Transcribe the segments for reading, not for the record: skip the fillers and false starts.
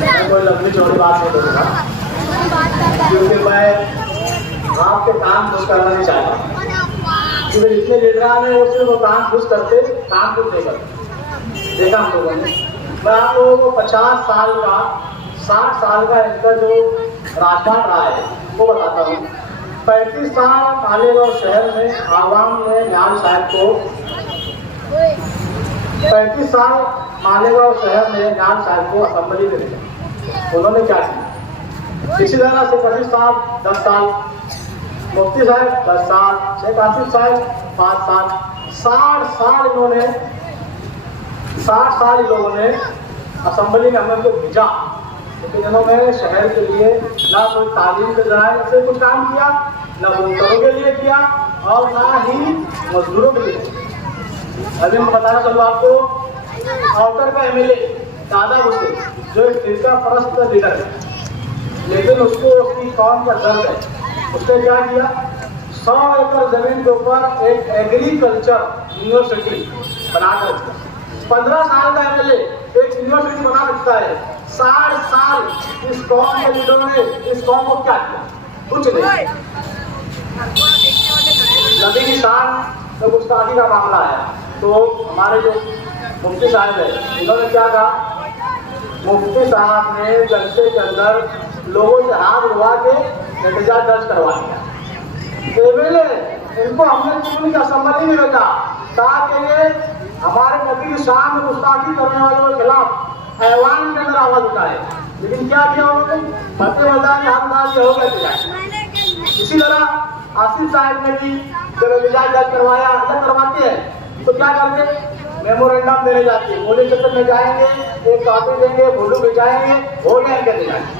मैं कोई लंबी चौड़ी बात नहीं करूँगा, क्योंकि मैं आपके काम खुश करना नहीं चाहता। क्योंकि जितने लीडरान है वो सिर्फ वो काम खुश करते, काम खुश नहीं करते। देखा हम लोगों ने। मैं आप लोगों को 50 साल का 60 साल का इनका जो राजपाट रहा है वो बताता हूँ। 35 साल मालेगांव शहर में आवाम ने निहाल साहब को 35 साल मालेगांव शहर में निहाल साहब को असेंबली में भेजा। उन्होंने क्या किया? इसी तरह से कबीर साहब 10 साल, मुफ्ती साहब 10 साल, शेख आसिफ साहब 5 साल, 60 साल इन्होंने 60 साल इन लोगों ने असेंबली में हमें भेजा। लेकिन इन्होंने शहर के लिए ना कोई तालीम के जराए से कुछ काम किया, ना बुनकरों के लिए किया और ना ही मजदूरों के लिए। अभी मैं बताना चलूँ आपको, आउटर का एमएलए दादा हुसैन जो एक फिरका परस्त का लीडर है, लेकिन उसको उसकी कौम का दर्द है। उसने क्या किया? 100 एकड़ जमीन के ऊपर एक एग्रीकल्चर यूनिवर्सिटी बनाकर 15 साल का एमएलए एक यूनिवर्सिटी बना सकता है। 60 साल इस कौम के लीडरों ने इस कौम को क्या किया? कुछ नहीं। नबी की शान में गुस्ताखी का मामला है तो हमारे जो मुफ्ती साहब है इन्होंने क्या कहा? मुफ्ती साहब ने जलसे के अंदर लोगों से हाथ उठवा के एहतजाज दर्ज करवा दिया। एमएलए इनको हमने चुन के असेंबली में भेजा ताकि ये हमारे नबी की शान में गुस्ताखी करने वालों के खिलाफ ऐवान के अंदर आवाज उठाए। लेकिन क्या किया उन्होंने? फतेह वदान हमदार हो गए। इसी तरह आसिफ साहब ने भी जब एहतजाज दर्ज करवाया, अलग करवाते हैं तो क्या करते? मेमोरेंडम देने जाते हैं, पुलिस स्टेशन में जाएंगे, एक कॉपी देंगे, फोटो खिंचाएंगे, हो गया इनके जाएंगे।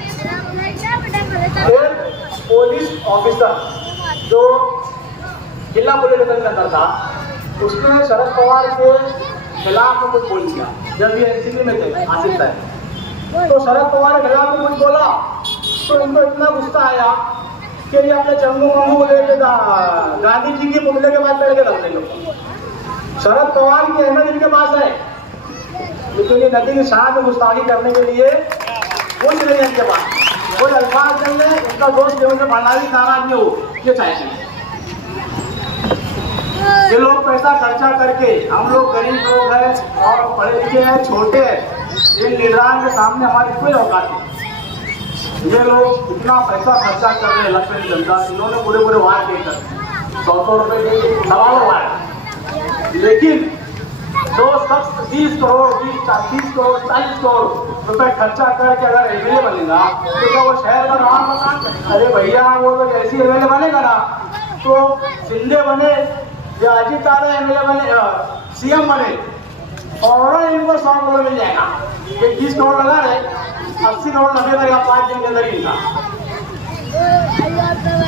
एक पुलिस ऑफिसर जो जिला पुलिस स्टेशन के अंदर था, उसने शरद पवार के खिलाफ में कुछ बोल दिया जब ये एनसीपी में थे आसिफ साहब। तो शरद पवार के खिलाफ में कुछ बोला तो इनको इतना गुस्सा आया कि ये अपने जंगू मंगू लेके गांधी जी के पुतले के बाद लड़के लगते लोग। शरद पवार की अहमद इनके पास है, लेकिन ये नदी की शान में गुस्ताखी करने के लिए कुछ नहीं है इनके पास। कोई अल्फाज नहीं है, इनका दोस्त देवेंद्र फडणवीस नाराज नहीं हो ये चाहते। ये लोग पैसा खर्चा करके, हम लोग गरीब लोग हैं और पढ़े लिखे हैं, छोटे हैं, इन लीडरान के सामने हमारी कोई औकात नहीं। ये लोग इतना पैसा खर्चा कर रहे हैं इलेक्शन के अंदर, इन्होंने पूरे पूरे वार देकर 100 रुपए के सवाल हुआ है। लेकिन दो शख्स 20 करोड़ 30 करोड़ 40 करोड़ रुपए खर्चा करके अगर एमएलए बनेगा तो क्या वो शहर का नाम बता? अरे भैया वो तो जैसी एमएलए बनेगा ना तो शिंदे बने या अजीत तारा एमएलए बने, सीएम बने और इनको 100 करोड़ मिल जाएगा। ये 20 करोड़ लगा रहे, 80 करोड़ लगे रहेगा 5 दिन के अंदर इनका।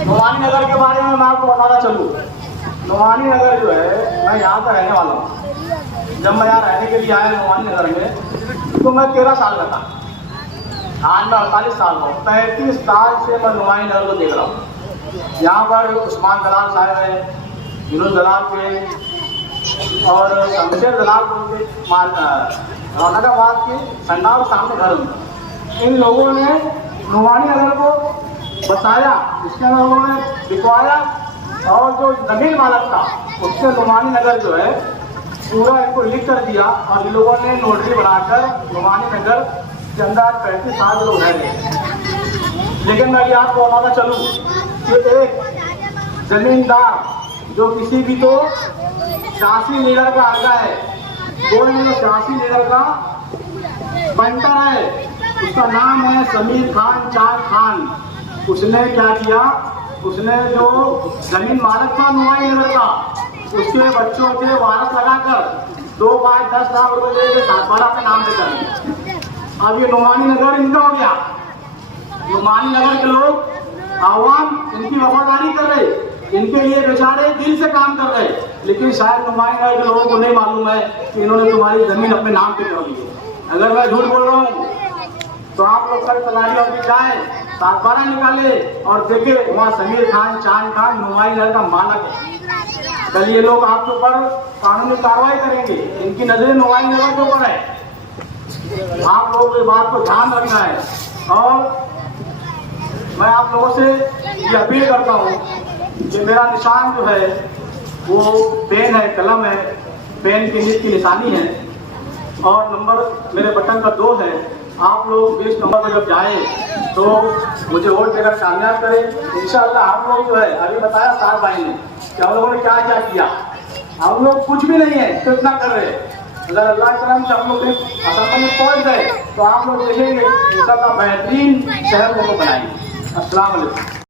नुमानी नगर के बारे में मैं आपको बताना चलूँ। नुमानी नगर जो है, मैं यहाँ का रहने वाला हूँ। जब मैं यहाँ रहने के लिए आया नुमानी नगर में तो मैं 13 साल का था। आज मैं 48 साल का हूँ। 35 साल से मैं नुमानी नगर को देख रहा हूँ। यहाँ पर उस्मान दलाल साहब है, विनोद दलाल के और शमशेर दलाल के औरंगाबाद के संडाल सामने घर में इन लोगों ने नुमानी नगर को बसाया, इसके अंदर उन्होंने बिकवाया और जो जमीन मालक था उससे नुमानी नगर जो है पूरा इनको लिख कर दिया और इन लोगों ने नोटरी बनाकर नुमानी नगर के अंदर 35 साल लोग रह गए। लेकिन मैं भी आपको बताना चलूँ कि एक जमींदार जो किसी भी तो सियासी लीडर का आगा है, कोई भी सियासी लीडर का बनता है, उसका नाम है समीर खान चांद खान। उसने क्या किया? उसने जो जमीन मालक था नुमानी नगर का, उसके बच्चों के वारस लगाकर 2 बार 10 लाख रुपए दे के सातवाड़ा के नाम पे कर। अब ये नुमानी नगर इनका हो गया। नुमानी नगर के लोग आवाम इनकी वफादारी कर रहे, इनके लिए बेचारे दिल से काम कर रहे, लेकिन शायद नुमानी नगर के लोगों को नहीं मालूम है कि इन्होंने तुम्हारी जमीन अपने नाम पे कर दी है। अगर मैं झूठ बोल रहा हूँ तो आप लोग कल तलाशी ऑफिस जाए, सातवाड़ा निकाले और देखे वहाँ समीर खान चांद खान नुमानी नगर का मालक है। कल ये लोग आपके ऊपर कानूनी कार्रवाई करेंगे, इनकी नजरें नुमानी नगर के ऊपर है। आप लोगों को इस बात को ध्यान रखना है। और मैं आप लोगों से ये अपील करता हूँ कि मेरा निशान जो है वो पेन है, कलम है, पेन की नींद की निशानी है और नंबर मेरे बटन का 2 है। आप लोग 20 नंबर पर जब जाएं तो मुझे वोट देकर कामयाब करें। इंशाअल्लाह हम लोग जो है, अभी बताया साहब भाई ने कि हम लोगों ने क्या क्या किया। हम लोग कुछ भी नहीं है तो इतना कर रहे हैं। अगर अल्लाह करम से हम लोग असम में पहुंच गए तो आप लोग देखेंगे इंशाअल्लाह बेहतरीन शहर को बनाएंगे। अस्सलाम वालेकुम।